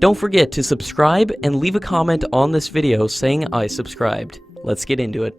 Don't forget to subscribe and leave a comment on this video saying I subscribed. Let's get into it.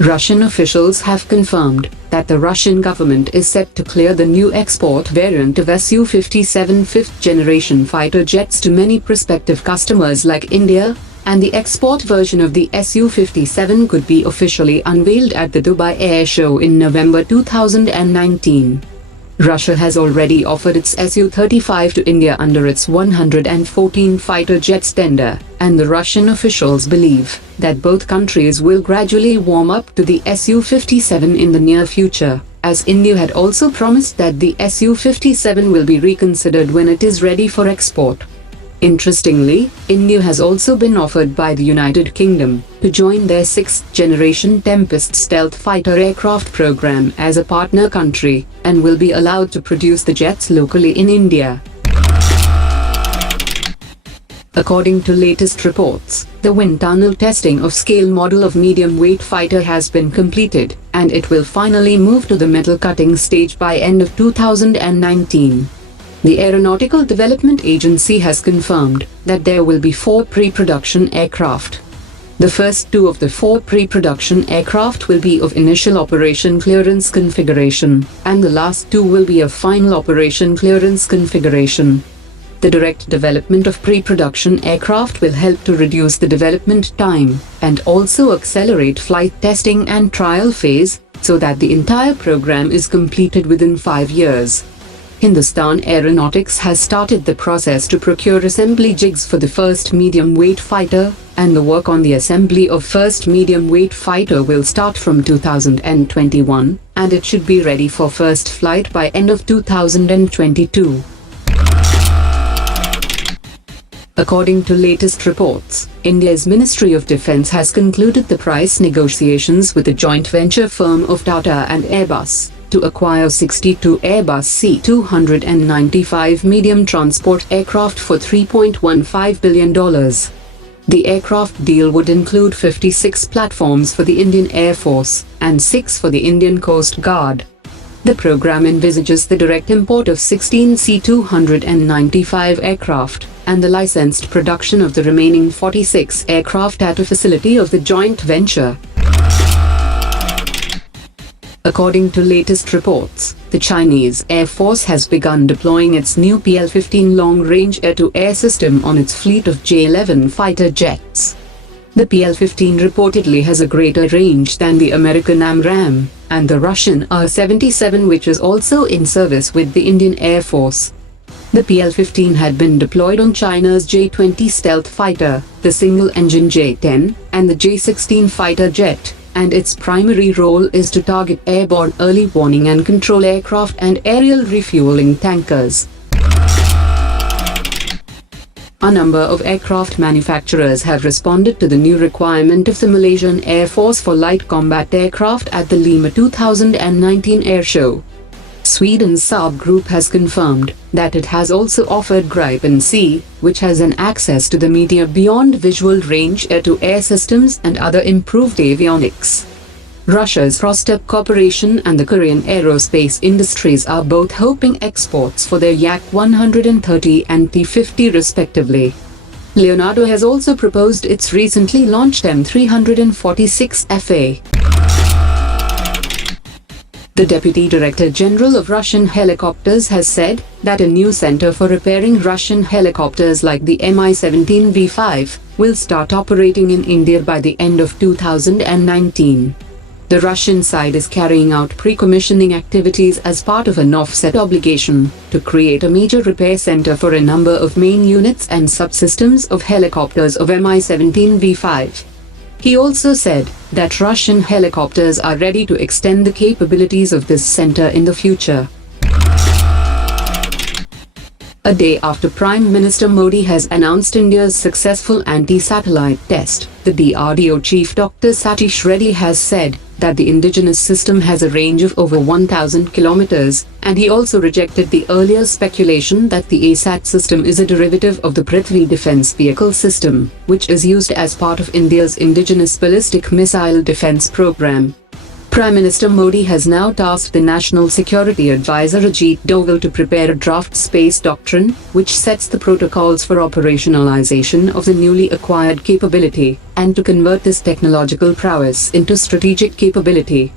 Russian officials have confirmed that the Russian government is set to clear the new export variant of Su-57 fifth-generation fighter jets to many prospective customers like India, and the export version of the Su-57 could be officially unveiled at the Dubai Air Show in November 2019. Russia has already offered its Su-35 to India under its 114 fighter jets tender, and the Russian officials believe that both countries will gradually warm up to the Su-57 in the near future, as India had also promised that the Su-57 will be reconsidered when it is ready for export. Interestingly, India has also been offered by the United Kingdom to join their 6th-generation Tempest stealth fighter aircraft program as a partner country, and will be allowed to produce the jets locally in India. According to latest reports, the wind tunnel testing of scale model of medium-weight fighter has been completed, and it will finally move to the metal cutting stage by end of 2019. The Aeronautical Development Agency has confirmed that there will be 4 pre-production aircraft. The first 2 of the 4 pre-production aircraft will be of initial operation clearance configuration, and the last 2 will be of final operation clearance configuration. The direct development of pre-production aircraft will help to reduce the development time, and also accelerate flight testing and trial phase, so that the entire program is completed within 5 years. Hindustan Aeronautics has started the process to procure assembly jigs for the first medium-weight fighter, and the work on the assembly of first medium-weight fighter will start from 2021, and it should be ready for first flight by end of 2022. According to latest reports, India's Ministry of Defence has concluded the price negotiations with the joint venture firm of Tata and Airbus to acquire 62 Airbus C295 medium transport aircraft for $3.15 billion. The aircraft deal would include 56 platforms for the Indian Air Force and 6 for the Indian Coast Guard. The program envisages the direct import of 16 C295 aircraft and the licensed production of the remaining 46 aircraft at a facility of the joint venture. According to latest reports, the Chinese Air Force has begun deploying its new PL-15 long-range air-to-air system on its fleet of J-11 fighter jets. The PL-15 reportedly has a greater range than the American AMRAAM and the Russian R-77, which is also in service with the Indian Air Force. The PL-15 had been deployed on China's J-20 stealth fighter, the single-engine J-10, and the J-16 fighter jet, and its primary role is to target airborne early warning and control aircraft and aerial refueling tankers. A number of aircraft manufacturers have responded to the new requirement of the Malaysian Air Force for light combat aircraft at the LIMA 2019 Air Show. Sweden's Saab group has confirmed that it has also offered Gripens, which has an access to the media beyond visual range air-to-air systems and other improved avionics. Russia's Rostec Corporation and the Korean aerospace industries are both hoping exports for their Yak-130 and T-50 respectively. Leonardo has also proposed its recently launched M346FA. The Deputy Director General of Russian Helicopters has said that a new center for repairing Russian helicopters like the Mi-17 V5 will start operating in India by the end of 2019. The Russian side is carrying out pre-commissioning activities as part of an offset obligation to create a major repair center for a number of main units and subsystems of helicopters of Mi-17 V5. He also said that Russian helicopters are ready to extend the capabilities of this center in the future. a day after Prime Minister Modi has announced India's successful anti-satellite test. The DRDO chief Dr. Satish Reddy has said that the indigenous system has a range of over 1,000 kilometers, and he also rejected the earlier speculation that the ASAT system is a derivative of the Prithvi Defence Vehicle System, which is used as part of India's indigenous ballistic missile defence program. Prime Minister Modi has now tasked the National Security Advisor Ajit Doval to prepare a draft space doctrine, which sets the protocols for operationalization of the newly acquired capability, and to convert this technological prowess into strategic capability.